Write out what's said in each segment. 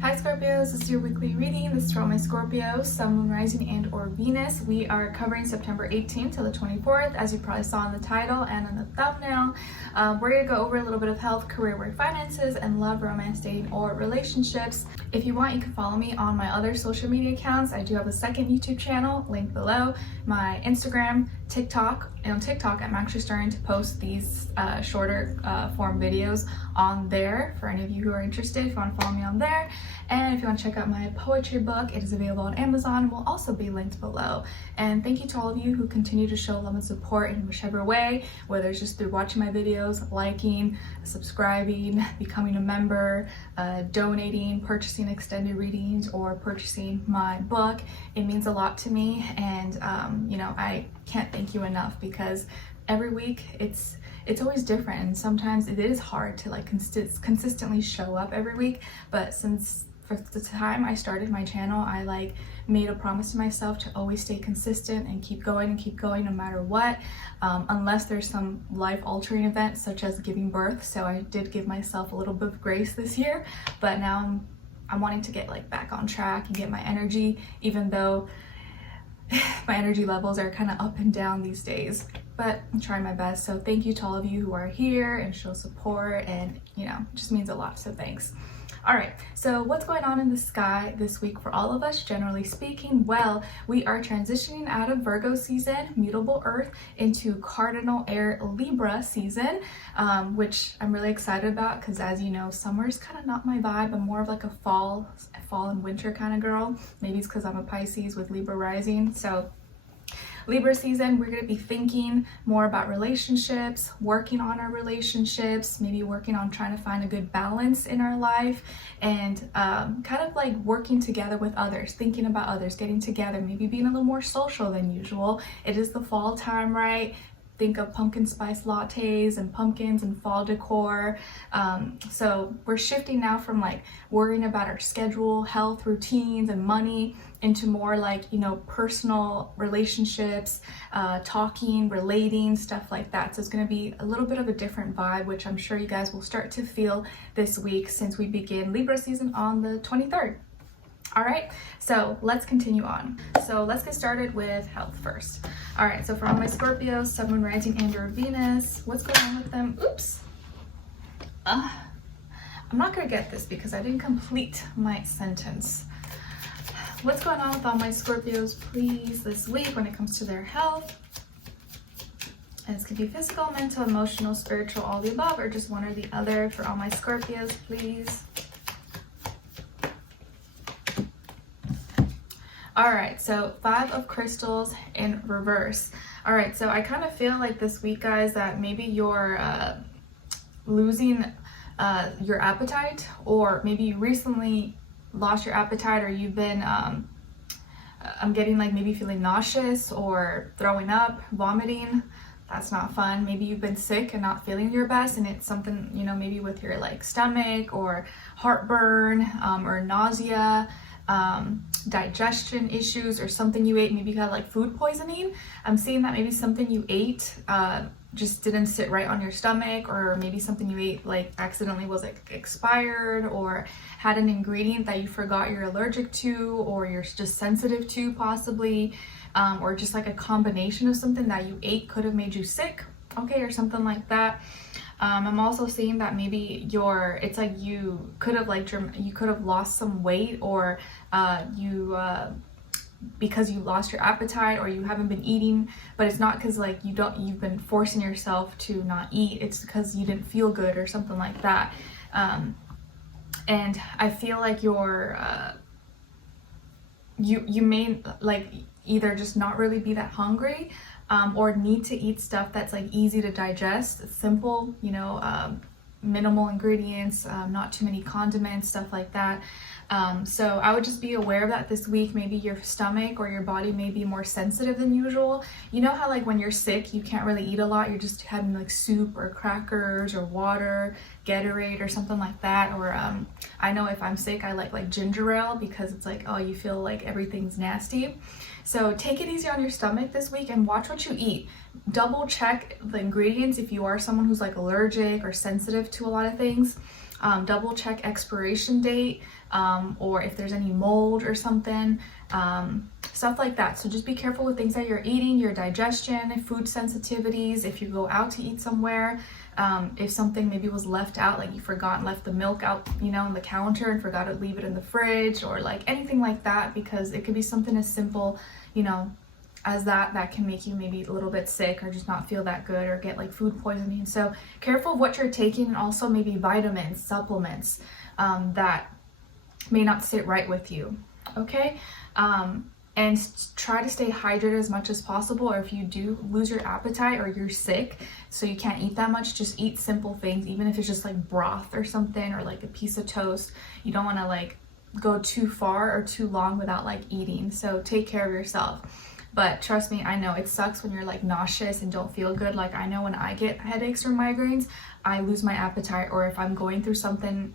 Hi Scorpios, this is your weekly reading. This is for all my Scorpios, Sun, Moon, Rising, and or Venus. We are covering September 18th to the 24th, as you probably saw in the title and in the thumbnail. We're going to go over a little bit of health, career, work, finances, and love, romance, dating, or relationships. If you want, you can follow me on my other social media accounts. I do have a second YouTube channel, linked below, my Instagram, TikTok, and on TikTok I'm actually starting to post these shorter form videos on there for any of you who are interested. If you want to follow me on there, and if you want to check out my poetry book, it is available on Amazon and will also be linked below. And thank you to all of you who continue to show love and support in whichever way, whether it's just through watching my videos, liking, subscribing, becoming a member, donating, purchasing extended readings, or purchasing my book. It means a lot to me, and I can't thank you enough, because every week it's always different, and sometimes it is hard to like consistently show up every week. But since for the time I started my channel, I made a promise to myself to always stay consistent and keep going no matter what, unless there's some life-altering event such as giving birth. So I did give myself a little bit of grace this year, but now I'm wanting to get back on track and get my energy, even though my energy levels are kind of up and down these days, but I'm trying my best. So thank you to all of you who are here and show support, and it just means a lot, so thanks. All right, so what's going on in the sky this week for all of us, generally speaking? Well, we are transitioning out of Virgo season, mutable earth, into cardinal air Libra season, which I'm really excited about, because as you know, summer's kind of not my vibe. I'm more of like a fall and winter kind of girl. Maybe it's because I'm a Pisces with Libra rising. So Libra season, we're going to be thinking more about relationships, working on our relationships, maybe working on trying to find a good balance in our life, and kind of like working together with others, thinking about others, getting together, maybe being a little more social than usual. It is the fall time, right? Think of pumpkin spice lattes and pumpkins and fall decor. So we're shifting now from worrying about our schedule, health, routines, and money into more personal relationships, talking, relating, stuff like that. So it's going to be a little bit of a different vibe, which I'm sure you guys will start to feel this week, since we begin Libra season on the 23rd. All right, so let's continue on. So let's get started with health first. All right, so for all my Scorpios, Sun, Moon, Rising, and or Venus, what's going on with them? Oops. I'm not gonna get this because I didn't complete my sentence. What's going on with all my Scorpios, please, this week when it comes to their health? And this could be physical, mental, emotional, spiritual, all the above, or just one or the other. For all my Scorpios, please. All right, so 5 of crystals in reverse. All right, so I kind of feel like this week, guys, that maybe you're losing your appetite, or maybe you recently lost your appetite, or you've been, I'm getting maybe feeling nauseous or throwing up, vomiting. That's not fun. Maybe you've been sick and not feeling your best, and it's something, maybe with your stomach or heartburn, or nausea, digestion issues, or something you ate. Maybe you got food poisoning. I'm seeing that maybe something you ate just didn't sit right on your stomach, or maybe something you ate accidentally was expired, or had an ingredient that you forgot you're allergic to, or you're just sensitive to possibly, or just a combination of something that you ate could have made you sick, okay, or something like that. I'm also seeing that maybe it's you could have lost some weight, or because you lost your appetite, or you haven't been eating, but it's not because you've been forcing yourself to not eat. It's because you didn't feel good or something like that. And I feel like you may either just not really be that hungry, or need to eat stuff that's easy to digest, simple, minimal ingredients, not too many condiments, stuff like that. So I would just be aware of that this week. Maybe your stomach or your body may be more sensitive than usual. You know how when you're sick, you can't really eat a lot. You're just having soup or crackers or water, Gatorade or something like that. Or I know if I'm sick, I like ginger ale, because it's oh, you feel everything's nasty. So take it easy on your stomach this week and watch what you eat. Double check the ingredients if you are someone who's allergic or sensitive to a lot of things. double check expiration date, or if there's any mold or something, stuff like that. So just be careful with things that you're eating, your digestion, food sensitivities. If you go out to eat somewhere, if something maybe was left out, like you forgot and left the milk out, you know, on the counter and forgot to leave it in the fridge, or like anything like that, because it could be something as simple, you know, as that can make you maybe a little bit sick or just not feel that good or get like food poisoning. So careful of what you're taking, and also maybe vitamins, supplements that may not sit right with you. Okay. And try to stay hydrated as much as possible, or if you do lose your appetite or you're sick so you can't eat that much, just eat simple things, even if it's just like broth or something, or like a piece of toast. You don't want to like go too far or too long without like eating, so take care of yourself. But trust me, I know it sucks when you're like nauseous and don't feel good. Like I know when I get headaches or migraines, I lose my appetite, or if I'm going through something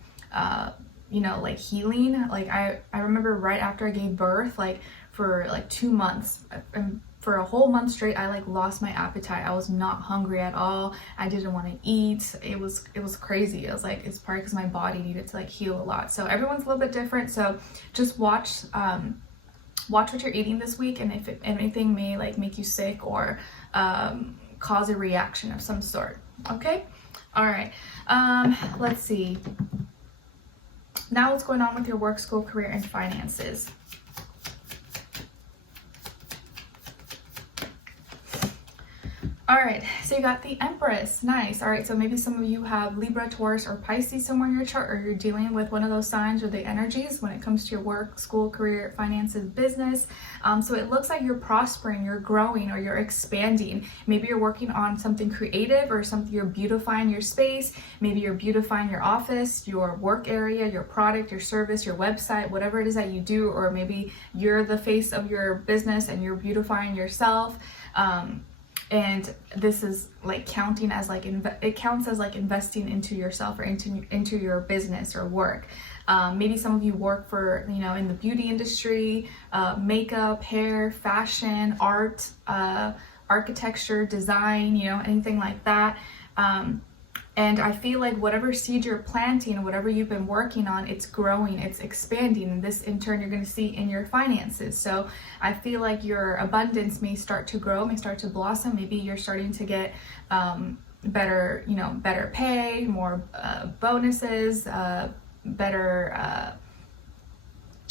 you know, like healing, like I remember right after I gave birth, like for like 2 months, and for a whole month straight, I like lost my appetite. I was not hungry at all. I didn't want to eat. It was crazy. It was like, it's probably because my body needed to like heal a lot. So everyone's a little bit different. So just watch what you're eating this week, and if anything may like make you sick or cause a reaction of some sort. Okay. All right. Let's see. Now what's going on with your work, school, career, and finances? All right, so you got the Empress. Nice. All right, so maybe some of you have Libra, Taurus, or Pisces somewhere in your chart, or you're dealing with one of those signs or the energies when it comes to your work, school, career, finances, business. So it looks like you're prospering, you're growing, or you're expanding. Maybe you're working on something creative, or something, you're beautifying your space. Maybe you're beautifying your office, your work area, your product, your service, your website, whatever it is that you do, or maybe you're the face of your business and you're beautifying yourself. And this is like counting as like it counts as like investing into yourself or into your business or work. Maybe some of you work for, you know, in the beauty industry, makeup, hair, fashion, art, architecture, design, you know, anything like that. And I feel like whatever seed you're planting, whatever you've been working on, it's growing, it's expanding. And this in turn, you're going to see in your finances. So I feel like your abundance may start to grow, may start to blossom. Maybe you're starting to get better, you know, better pay, more bonuses, better,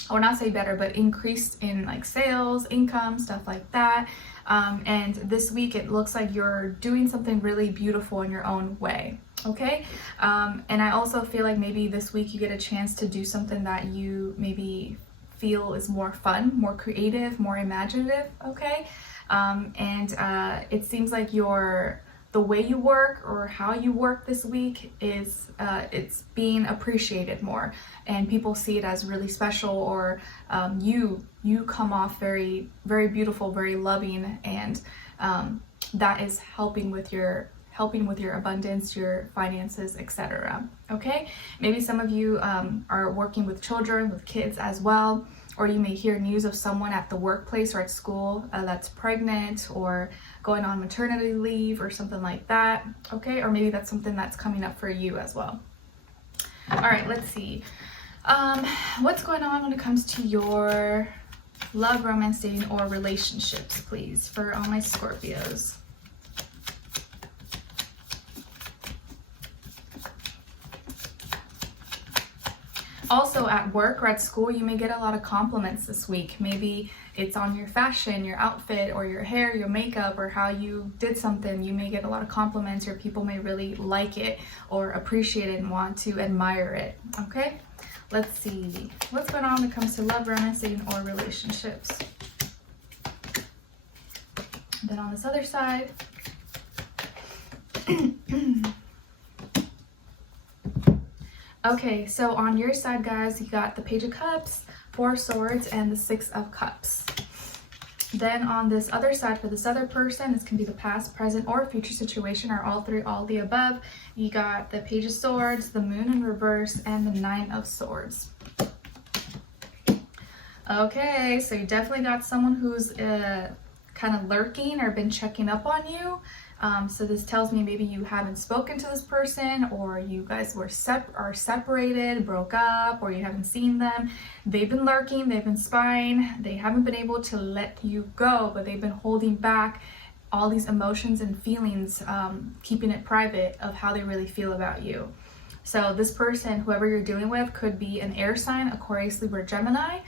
I would not say better, but increased in like sales, income, stuff like that. And this week it looks like you're doing something really beautiful in your own way. Okay. And I also feel like maybe this week you get a chance to do something that you maybe feel is more fun, more creative, more imaginative. Okay. And it seems like the way you work or how you work this week is it's being appreciated more, and people see it as really special, or you come off very, very beautiful, very loving, and that is helping with your abundance, your finances, etc. Okay, maybe some of you are working with children, with kids as well, or you may hear news of someone at the workplace or at school that's pregnant or going on maternity leave or something like that. Okay, or maybe that's something that's coming up for you as well. All right, let's see. What's going on when it comes to your love, romance, dating, or relationships, please, for all my Scorpios? Also at work or at school, you may get a lot of compliments this week. Maybe it's on your fashion, your outfit, or your hair, your makeup, or how you did something. You may get a lot of compliments, or people may really like it or appreciate it and want to admire it. Okay, let's see. What's going on when it comes to love, romance, dating, or relationships? Then on this other side, okay, so on your side, guys, you got the Page of Cups, Four of Swords, and the Six of Cups. Then on this other side, for this other person, this can be the past, present, or future situation, or all three, all the above. You got the Page of Swords, the Moon in reverse, and the Nine of Swords. Okay, so you definitely got someone who's kind of lurking or been checking up on you. So this tells me maybe you haven't spoken to this person, or you guys are separated, broke up, or you haven't seen them. They've been lurking, they've been spying, they haven't been able to let you go, but they've been holding back all these emotions and feelings, keeping it private of how they really feel about you. So this person, whoever you're dealing with, could be an air sign, Aquarius, Libra, Gemini,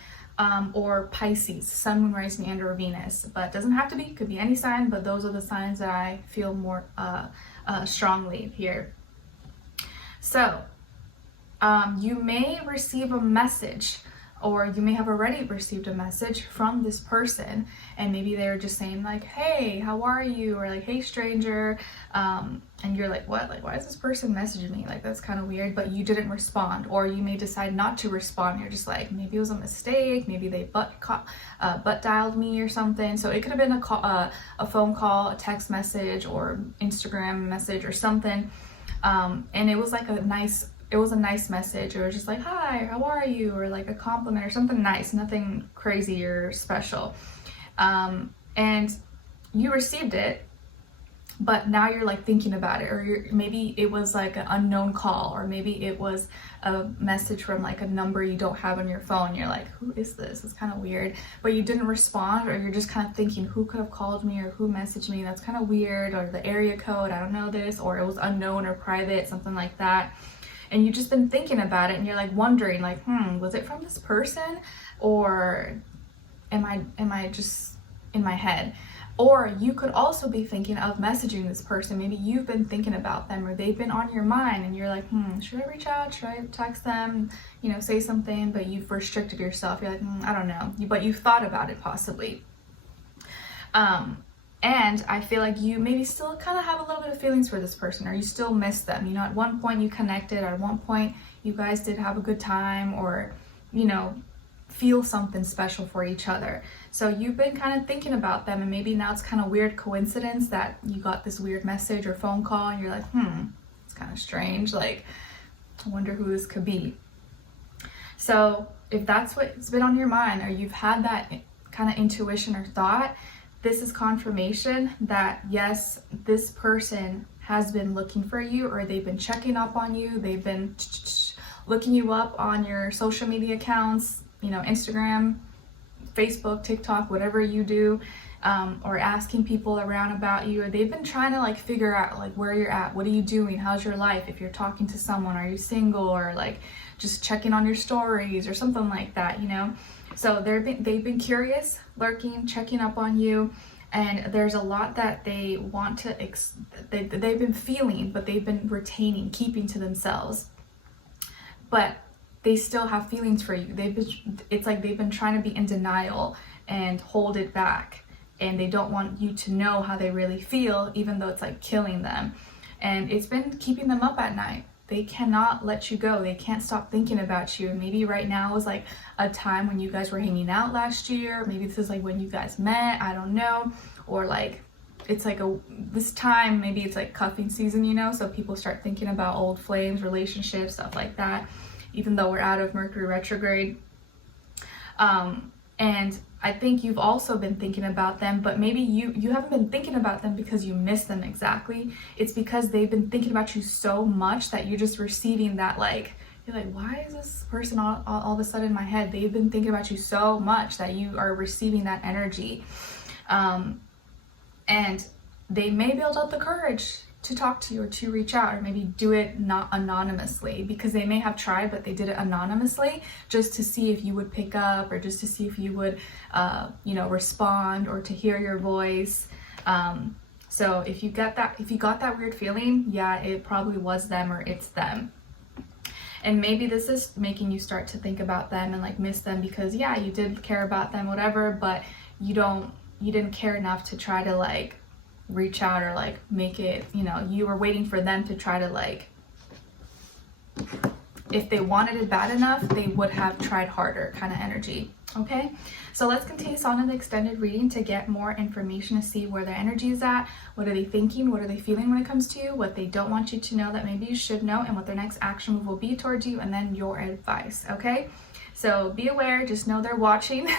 or Pisces, Sun, Moon, Rising, and or Venus. But it doesn't have to be, it could be any sign, but those are the signs that I feel more strongly here. So you may receive a message, or you may have already received a message from this person, and maybe they're just saying like, hey, how are you? Or like, hey, stranger. And you're like, what? Like, why is this person messaging me? Like, that's kind of weird, but you didn't respond. Or you may decide not to respond. You're just like, maybe it was a mistake. Maybe they butt dialed me or something. So it could have been a phone call, a text message, or Instagram message or something. And it was like a nice message. It was just like, hi, how are you? Or like a compliment or something nice, nothing crazy or special. And you received it, but now you're like thinking about it, or maybe it was like an unknown call, or maybe it was a message from like a number you don't have on your phone. You're like, who is this? It's kind of weird, but you didn't respond, or you're just kind of thinking, who could have called me, or who messaged me? That's kind of weird, or the area code, I don't know this, or it was unknown or private, something like that. And you've just been thinking about it, and you're like wondering, like, was it from this person, or am I just in my head? Or you could also be thinking of messaging this person. Maybe you've been thinking about them, or they've been on your mind, and you're like, should I reach out? Should I text them? You know, say something, but you've restricted yourself. You're like, I don't know. But you've thought about it possibly. And I feel like you maybe still kind of have a little bit of feelings for this person, or you still miss them. You know, at one point you connected, or at one point you guys did have a good time, or, you know, feel something special for each other. So you've been kind of thinking about them, and maybe now it's kind of weird coincidence that you got this weird message or phone call, and you're like, it's kind of strange. Like, I wonder who this could be. So if that's what's been on your mind, or you've had that kind of intuition or thought, this is confirmation that yes, this person has been looking for you, or they've been checking up on you. They've been looking you up on your social media accounts, you know, Instagram, Facebook, TikTok, whatever you do, or asking people around about you, or they've been trying to like figure out like where you're at, what are you doing, how's your life, if you're talking to someone, are you single, or like just checking on your stories or something like that, you know. So they've been curious, lurking, checking up on you, and there's a lot that they want to they've been feeling, but they've been retaining, keeping to themselves. But they still have feelings for you. It's like they've been trying to be in denial and hold it back, and they don't want you to know how they really feel, even though it's like killing them. And it's been keeping them up at night. They cannot let you go. They can't stop thinking about you. And maybe right now is like a time when you guys were hanging out last year. Maybe this is like when you guys met, I don't know. Or like, it's like this time, maybe it's like cuffing season, you know? So people start thinking about old flames, relationships, stuff like that, even though we're out of Mercury retrograde. And I think you've also been thinking about them, but maybe you haven't been thinking about them because you miss them exactly. It's because they've been thinking about you so much that you're just receiving that, like, you're like, why is this person all of a sudden in my head? They've been thinking about you so much that you are receiving that energy. And they may build up the courage to talk to you, or to reach out, or maybe do it not anonymously, because they may have tried, but they did it anonymously just to see if you would pick up, or just to see if you would, you know, respond, or to hear your voice. So if you got that weird feeling, yeah, it probably was them, or it's them. And maybe this is making you start to think about them and like miss them, because yeah, you did care about them, whatever, but you didn't care enough to try to like reach out, or like make it, you know, you were waiting for them to try to like, if they wanted it bad enough, they would have tried harder kind of energy. Okay, so let's continue on in the extended reading to get more information, to see where their energy is at, what are they thinking, what are they feeling when it comes to you, what they don't want you to know that maybe you should know, and what their next action move will be towards you, and then your advice. Okay, so be aware, just know they're watching.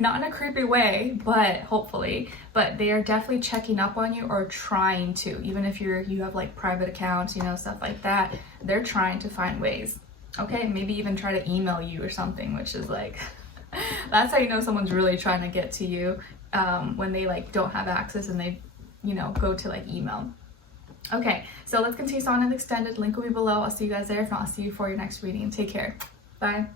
not in a creepy way, but hopefully, but they are definitely checking up on you or trying to, even if you have like private accounts, you know, stuff like that, they're trying to find ways. Okay, maybe even try to email you or something, which is like, that's how you know someone's really trying to get to you, when they like don't have access and they, you know, go to like email. Okay, so let's continue on in the extended. Link will be below. I'll see you guys there. If not, I'll see you for your next reading. Take care. Bye.